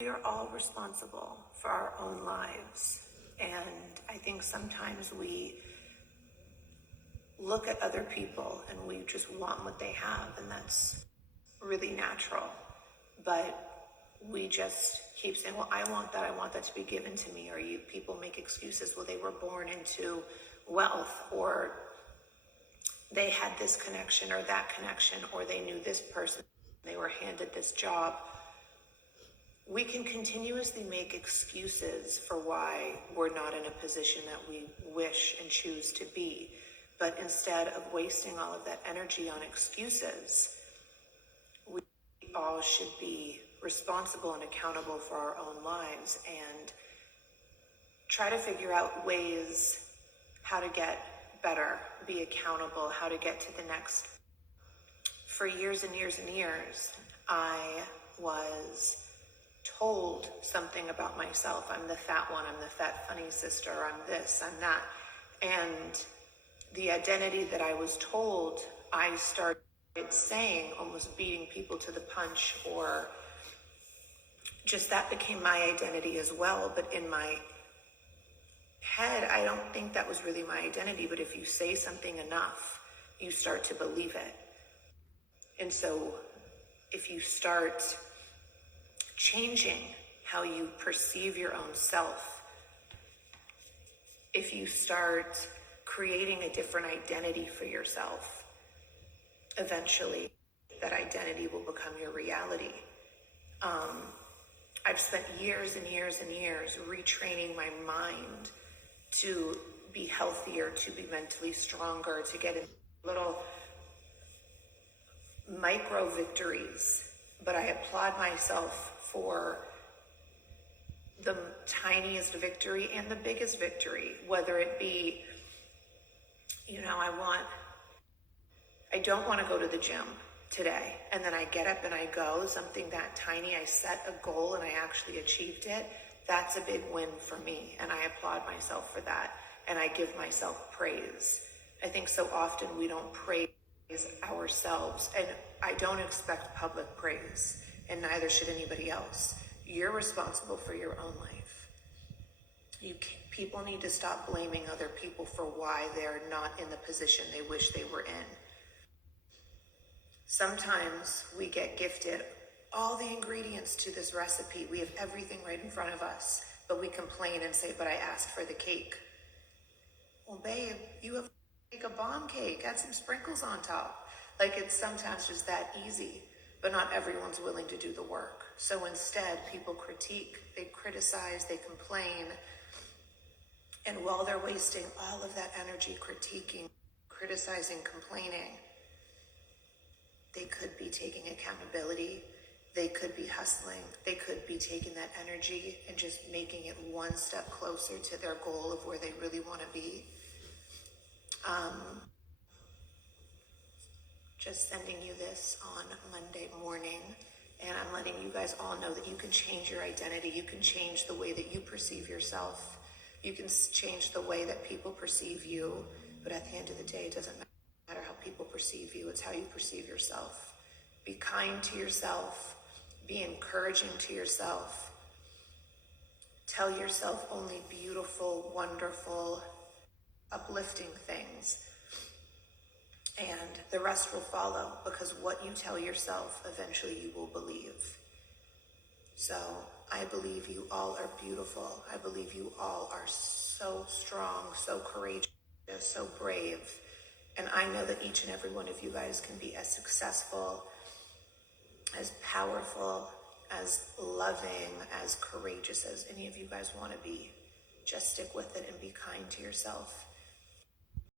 We are all responsible for our own lives. And I think sometimes we look at other people and we just want what they have, and that's really natural. But we just keep saying, well, I want that to be given to me. Or people make excuses, well, they were born into wealth, or they had this connection or that connection, or they knew this person, they were handed this job. We can continuously make excuses for why we're not in a position that we wish and choose to be. But instead of wasting all of that energy on excuses, we all should be responsible and accountable for our own lives and try to figure out ways how to get better, be accountable, how to get to the next. For years and years and years, I was told something about myself. I'm the fat one, I'm the fat funny sister, I'm this, I'm that. And the identity that I was told, I started saying, almost beating people to the punch, or just that became my identity as well. But in my head, I don't think that was really my identity. But if you say something enough, you start to believe it. And so if you start changing how you perceive your own self, if you start creating a different identity for yourself, eventually that identity will become your reality. I've spent years and years and years retraining my mind to be healthier, to be mentally stronger, to get in little micro victories. But I applaud myself for the tiniest victory and the biggest victory, whether it be, I don't want to go to the gym today, and then I get up and I go, something that tiny, I set a goal and I actually achieved it. That's a big win for me, and I applaud myself for that, and I give myself praise. I think so often we don't praise ourselves, and I don't expect public praise, and neither should anybody else. You're responsible for your own life. People need to stop blaming other people for why they're not in the position they wish they were in. Sometimes we get gifted all the ingredients to this recipe. We have everything right in front of us, but we complain and say, but I asked for the cake. Well, babe, you have make a bomb cake, add some sprinkles on top. Like, it's sometimes just that easy, but not everyone's willing to do the work. So instead, people critique, they criticize, they complain. And while they're wasting all of that energy critiquing, criticizing, complaining, they could be taking accountability. They could be hustling. They could be taking that energy and just making it one step closer to their goal of where they really want to be. Just sending you this on Monday morning, and I'm letting you guys all know that you can change your identity. You can change the way that you perceive yourself. You can change the way that people perceive you, but at the end of the day, it doesn't matter how people perceive you. It's how you perceive yourself. Be kind to yourself. Be encouraging to yourself. Tell yourself only beautiful, wonderful, uplifting things. And the rest will follow, because what you tell yourself, eventually you will believe. So I believe you all are beautiful. I believe you all are so strong, so courageous, so brave. And I know that each and every one of you guys can be as successful, as powerful, as loving, as courageous as any of you guys want to be. Just stick with it and be kind to yourself.